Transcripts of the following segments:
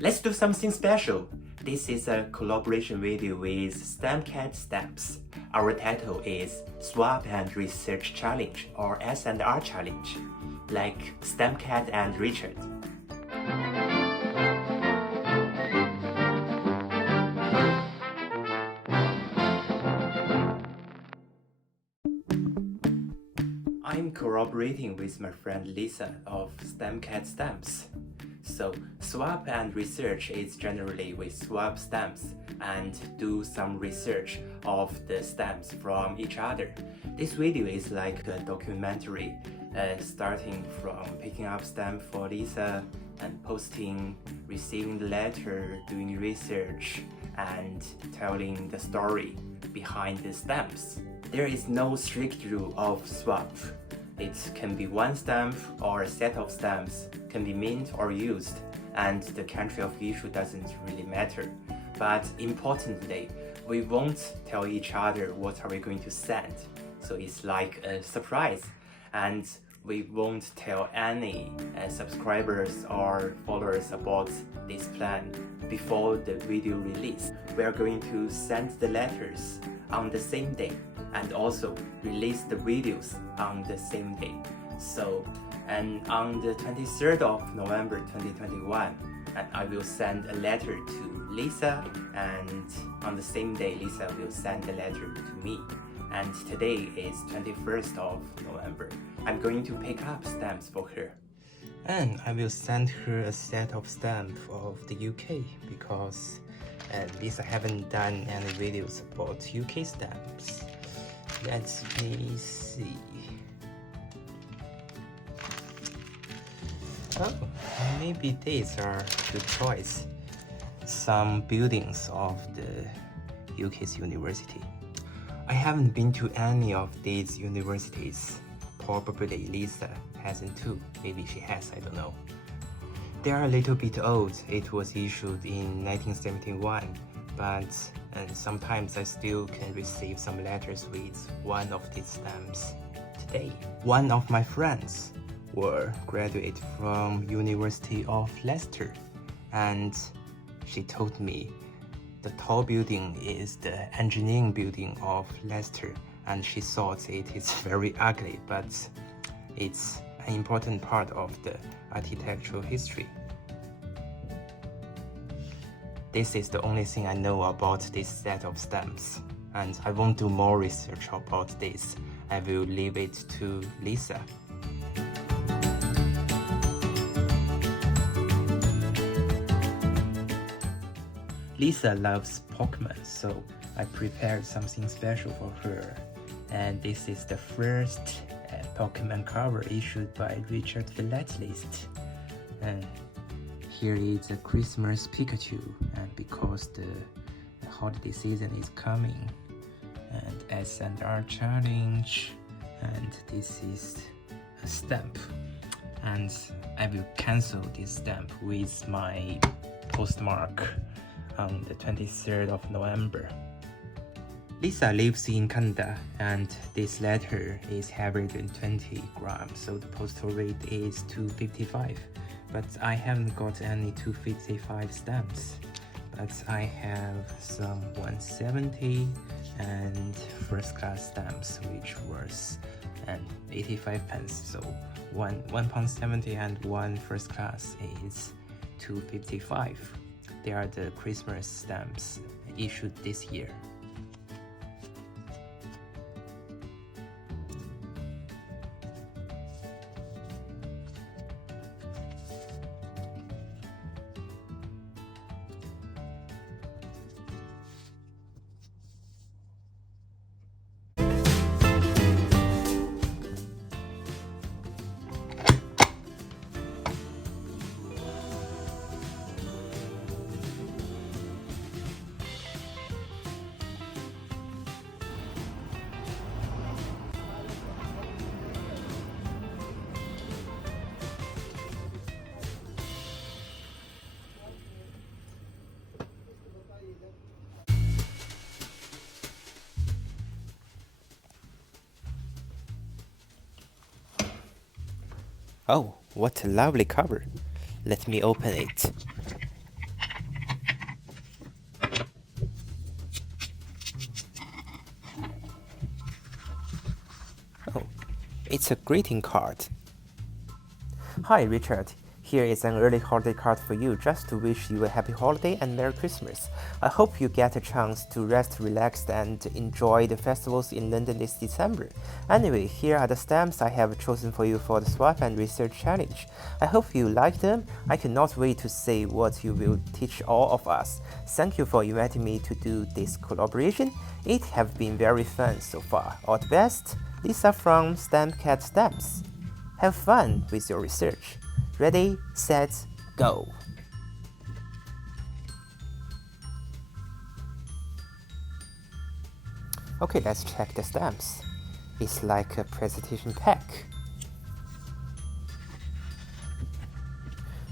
Let's do something special. This is a collaboration video with STEMcat Stamps. Our title is Swap and Research Challenge or S&R Challenge, like STEMcat and Richard. I'm collaborating with my friend Lisa of STEMcat Stamps. So swap and research is generally we swap stamps and do some research of the stamps from each other. This video is like a documentary, starting from picking up stamp for Lisa and posting, receiving the letter, doing research, and telling the story behind the stamps. There is no strict rule of swap. It can be one stamp or a set of stamps, can be mint or used, and the country of issue doesn't really matter. But importantly, we won't tell each other what are we going to send, so it's like a surprise, and we won't tell any subscribers or followers about this plan before the video release. We are going to send the letters on the same day and also release the videos on the same day. So, and on the 23rd of November 2021, I will send a letter to Lisa, and on the same day Lisa will send a letter to me. And today is 21st of November. I'm going to pick up stamps for her. And I will send her a set of stamps of the UK because Lisa haven't done any videos about UK stamps. Let me see. Oh, maybe these are good choice. Some buildings of the UK's university. I haven't been to any of these universities. Probably Lisa hasn't too. Maybe she has, I don't know. They are a little bit old. It was issued in 1971, but sometimes I still can receive some letters with one of these stamps today. One of my friends were graduate from University of Leicester, and she told me the tall building is the engineering building of Leicester, and she thought it is very ugly, but it's an important part of the architectural history. This is the only thing I know about this set of stamps, and I won't do more research about this. I will leave it to Lisa. Lisa loves Pokemon, so I prepared something special for her. And this is the first Pokemon cover issued by Richard Philatelist. And here is a Christmas Pikachu, and because the holiday season is coming, and S&R challenge, and this is a stamp, and I will cancel this stamp with my postmark on the 23rd of November. Lisa lives in Canada, and this letter is heavier than 20 grams, so the postal rate is $2.55. But I haven't got any $2.55 stamps, but I have some 170 and first class stamps, which was 85 pence. So £1.70 and one first class is $2.55. They are the Christmas stamps issued this year. Oh, what a lovely cover. Let me open it. It's a greeting card. Hi, Richard. Here is an early holiday card for you just to wish you a happy holiday and Merry Christmas. I hope you get a chance to rest, relax, and enjoy the festivals in London this December. Anyway, here are the stamps I have chosen for you for the Swap and Research Challenge. I hope you like them. I cannot wait to see what you will teach all of us. Thank you for inviting me to do this collaboration. It has been very fun so far. All the best, Lisa from STEMcat Stamps. Have fun with your research. Ready, set, go! Okay, let's check the stamps. It's like a presentation pack.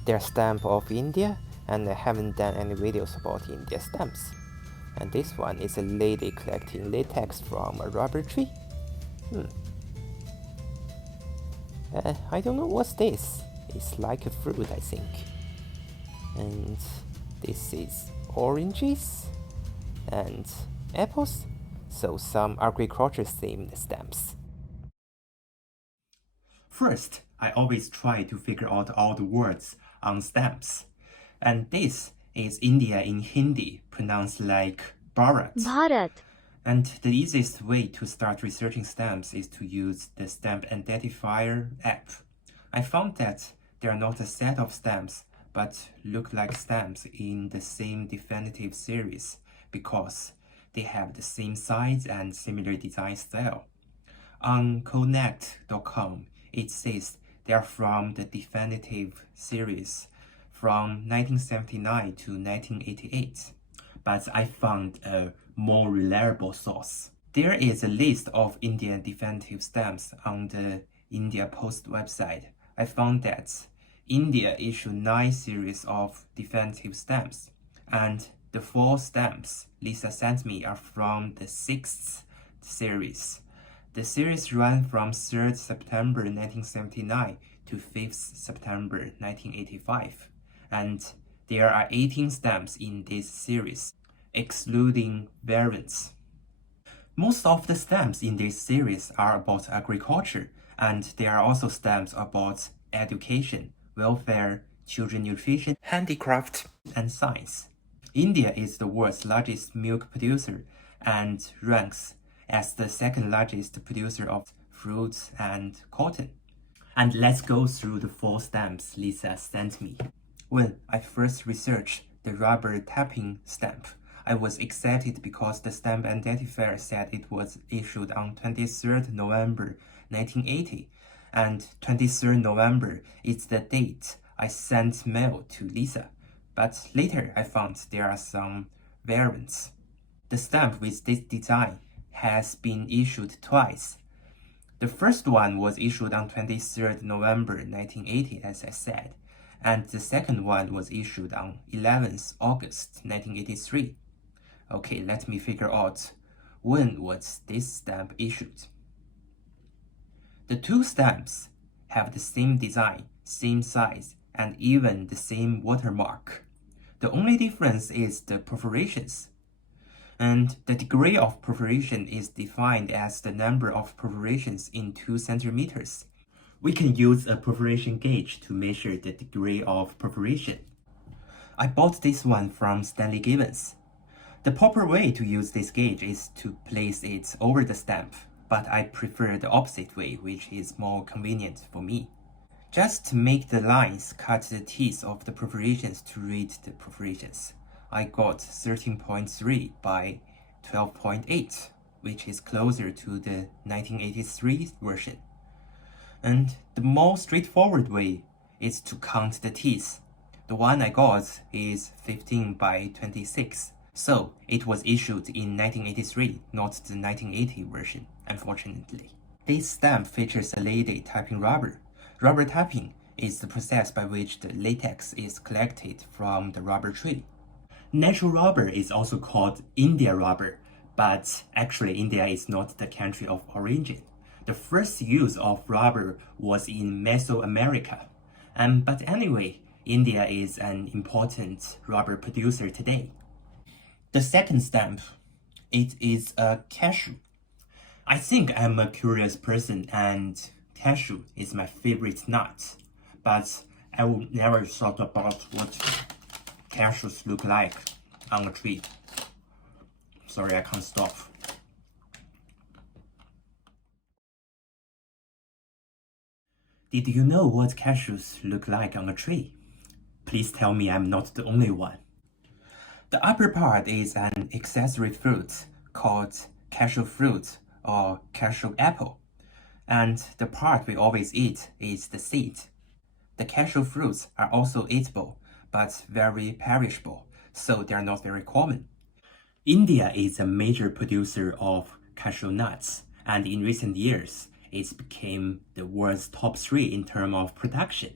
They're stamp of India, and I haven't done any videos about India stamps. And this one is a lady collecting latex from a rubber tree. I don't know what's this. It's like a fruit, I think. And this is oranges and apples. So some agriculture themed stamps. First, I always try to figure out all the words on stamps. And this is India in Hindi, pronounced like Bharat. Bharat. And the easiest way to start researching stamps is to use the Stamp Identifier app. I found that they are not a set of stamps, but look like stamps in the same definitive series because they have the same size and similar design style. On Connect.com, it says they are from the definitive series from 1979 to 1988. But I found a more reliable source. There is a list of Indian definitive stamps on the India Post website. I found that India issued 9 series of definitive stamps, and the 4 stamps Lisa sent me are from the 6th series. The series ran from 3rd September 1979 to 5th September 1985, and there are 18 stamps in this series, excluding variants. Most of the stamps in this series are about agriculture, and there are also stamps about education, welfare, children nutrition, handicraft, and science. India is the world's largest milk producer and ranks as the 2nd largest producer of fruits and cotton. And let's go through the 4 stamps Lisa sent me. When I first researched the rubber tapping stamp, I was excited because the stamp identifier said it was issued on 23rd November 1980, and 23rd November is the date I sent mail to Lisa. But later I found there are some variants. The stamp with this design has been issued twice. The first one was issued on 23rd November 1980, as I said, and the second one was issued on 11th August 1983. Okay, let me figure out when was this stamp issued. The 2 stamps have the same design, same size, and even the same watermark. The only difference is the perforations. And the degree of perforation is defined as the number of perforations in 2 centimeters. We can use a perforation gauge to measure the degree of perforation. I bought this one from Stanley Gibbons. The proper way to use this gauge is to place it over the stamp, but I prefer the opposite way, which is more convenient for me. Just make the lines cut the teeth of the perforations to read the perforations. I got 13.3 by 12.8, which is closer to the 1983 version. And the more straightforward way is to count the teeth. The one I got is 15 by 26. So it was issued in 1983, not the 1980 version, unfortunately. This stamp features a lady tapping rubber. Rubber tapping is the process by which the latex is collected from the rubber tree. Natural rubber is also called India rubber, but actually India is not the country of origin. The first use of rubber was in Mesoamerica. But anyway, India is an important rubber producer today. The second stamp, it is a cashew. I think I'm a curious person and cashew is my favorite nut, but I would never thought about what cashews look like on a tree. Sorry, I can't stop. Did you know what cashews look like on a tree? Please tell me I'm not the only one. The upper part is an accessory fruit called cashew fruit or cashew apple, and the part we always eat is the seed. The cashew fruits are also eatable, but very perishable, so they are not very common. India is a major producer of cashew nuts, and in recent years, it became the world's top 3 in terms of production.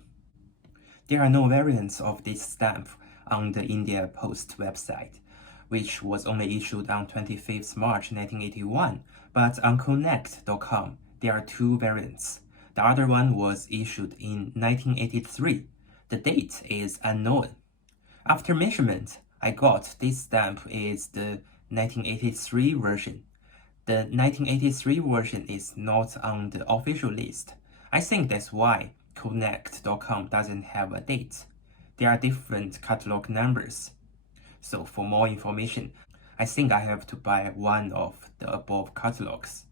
There are no variants of this stamp on the India Post website, which was only issued on 25th March 1981, but on Connect.com there are 2 variants. The other one was issued in 1983. The date is unknown. After measurement, I got this stamp is the 1983 version. The 1983 version is not on the official list. I think that's why Connect.com doesn't have a date. There are different catalog numbers. So for more information, I think I have to buy one of the above catalogs.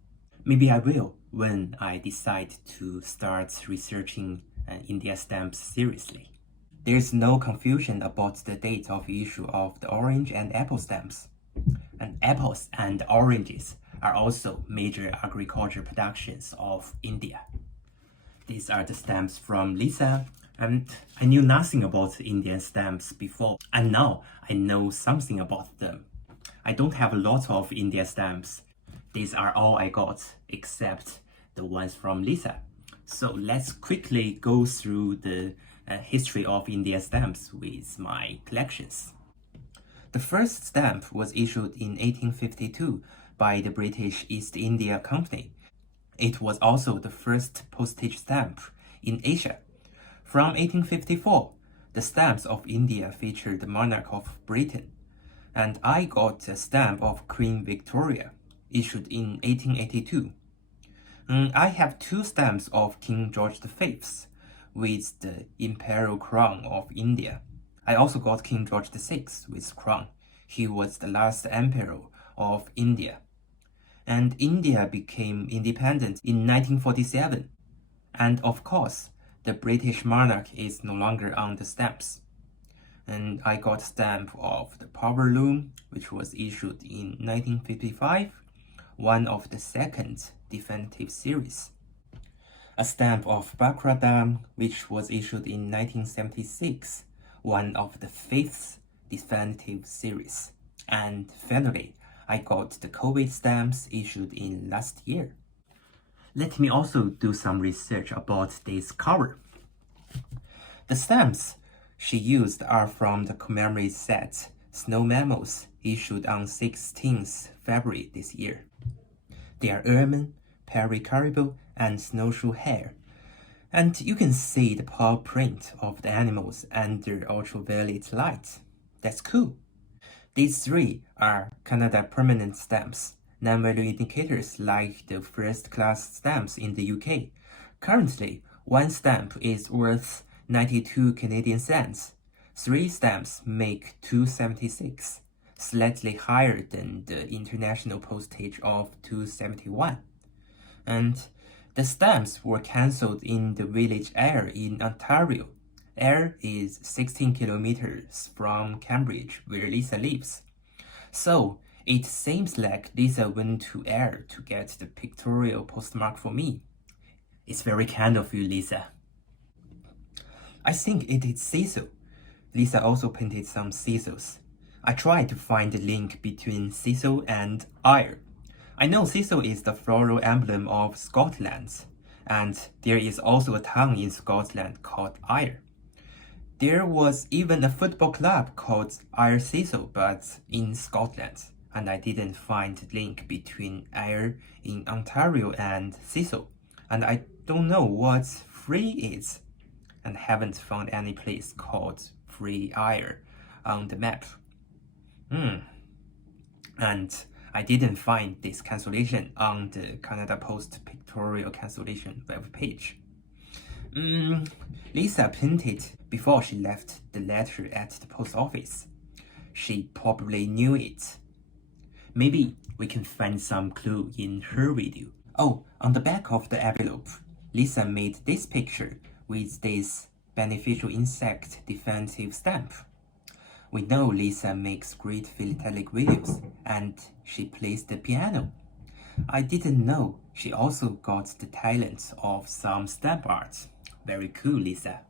Maybe I will when I decide to start researching India stamps seriously. There's no confusion about the date of issue of the orange and apple stamps. And apples and oranges are also major agriculture productions of India. These are the stamps from Lisa, and I knew nothing about Indian stamps before, and now I know something about them. I don't have a lot of India stamps. These are all I got, except the ones from Lisa. So let's quickly go through the history of India stamps with my collections. The first stamp was issued in 1852 by the British East India Company. It was also the first postage stamp in Asia. From 1854, the stamps of India featured the monarch of Britain, and I got a stamp of Queen Victoria, issued in 1882. I have 2 stamps of King George V with the imperial crown of India. I also got King George VI with crown. He was the last emperor of India. And India became independent in 1947. And of course, the British monarch is no longer on the stamps. And I got a stamp of the Power Loom, which was issued in 1955, one of the second definitive series. A stamp of Bakra Dam, which was issued in 1976, one of the 5th definitive series. And finally, I got the COVID stamps issued in last year. Let me also do some research about this cover. The stamps she used are from the commemorative set Snow Mammals, issued on 16th February this year. They are ermine, Peary caribou, and snowshoe hare. And you can see the paw print of the animals under ultraviolet light. That's cool. These 3 are Canada permanent stamps, non-value indicators like the first-class stamps in the UK. Currently, 1 stamp is worth 92 Canadian cents. 3 stamps make $2.76, slightly higher than the international postage of $2.71. And the stamps were cancelled in the village Ayr in Ontario. Ayr is 16 kilometers from Cambridge, where Lisa lives. So it seems like Lisa went to Ayr to get the pictorial postmark for me. It's very kind of you, Lisa. I think it is Cecil. Lisa also painted some Cecils. I tried to find the link between Cecil and Ayr. I know Cecil is the floral emblem of Scotland, and there is also a town in Scotland called Ayr. There was even a football club called Ayr Cecil, but in Scotland, and I didn't find the link between Ayr in Ontario and Cecil, and I don't know what Free is, and haven't found any place called Free Ayr on the map. And I didn't find this cancellation on the Canada Post pictorial cancellation web page. Lisa painted before she left the letter at the post office. She probably knew it. Maybe we can find some clue in her video. Oh, on the back of the envelope, Lisa made this picture with this beneficial insect defensive stamp. We know Lisa makes great philatelic videos, and she plays the piano. I didn't know she also got the talent of some stamp art. Very cool, Lisa.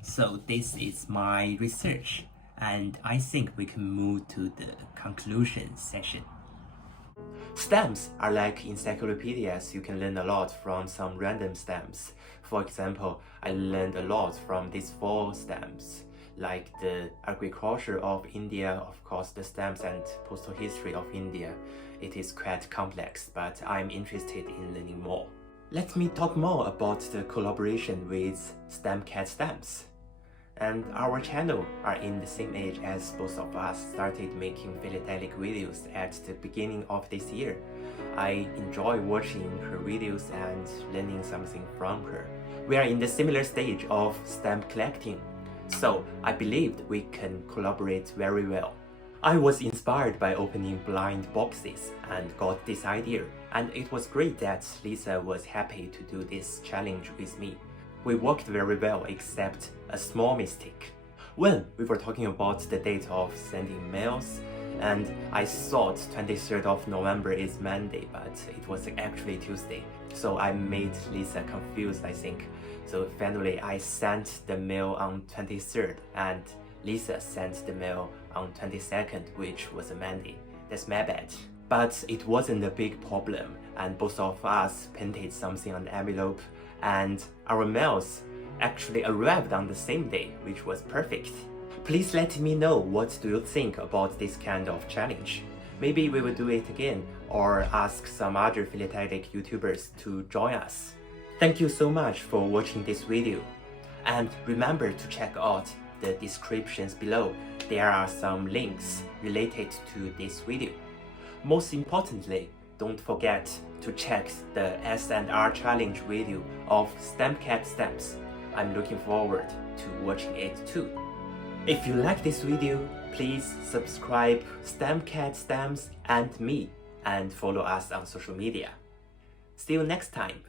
So this is my research, and I think we can move to the conclusion session. Stamps are like encyclopedias. You can learn a lot from some random stamps. For example, I learned a lot from these 4 stamps, like the agriculture of India, of course, the stamps and postal history of India. It is quite complex, but I'm interested in learning more. Let me talk more about the collaboration with StamCat Stamps. And our channel are in the same age as both of us started making philatelic videos at the beginning of this year. I enjoy watching her videos and learning something from her. We are in the similar stage of stamp collecting, so I believed we can collaborate very well. I was inspired by opening blind boxes and got this idea, and it was great that Lisa was happy to do this challenge with me. We worked very well except a small mistake. When we were talking about the date of sending mails, and I thought 23rd of November is Monday, but it was actually Tuesday. So I made Lisa confused, I think. So finally I sent the mail on 23rd and Lisa sent the mail on 22nd, which was a Monday. That's my bad. But it wasn't a big problem, and both of us painted something on the envelope, and our mails actually arrived on the same day, which was perfect. Please let me know what do you think about this kind of challenge. Maybe we will do it again or ask some other philatelic YouTubers to join us. Thank you so much for watching this video. And remember to check out the descriptions below. There are some links related to this video. Most importantly, don't forget to check the S&R challenge video of StamCat Stamps. I'm looking forward to watching it too. If you like this video, please subscribe StamCat Stamps and me, and follow us on social media. See you next time.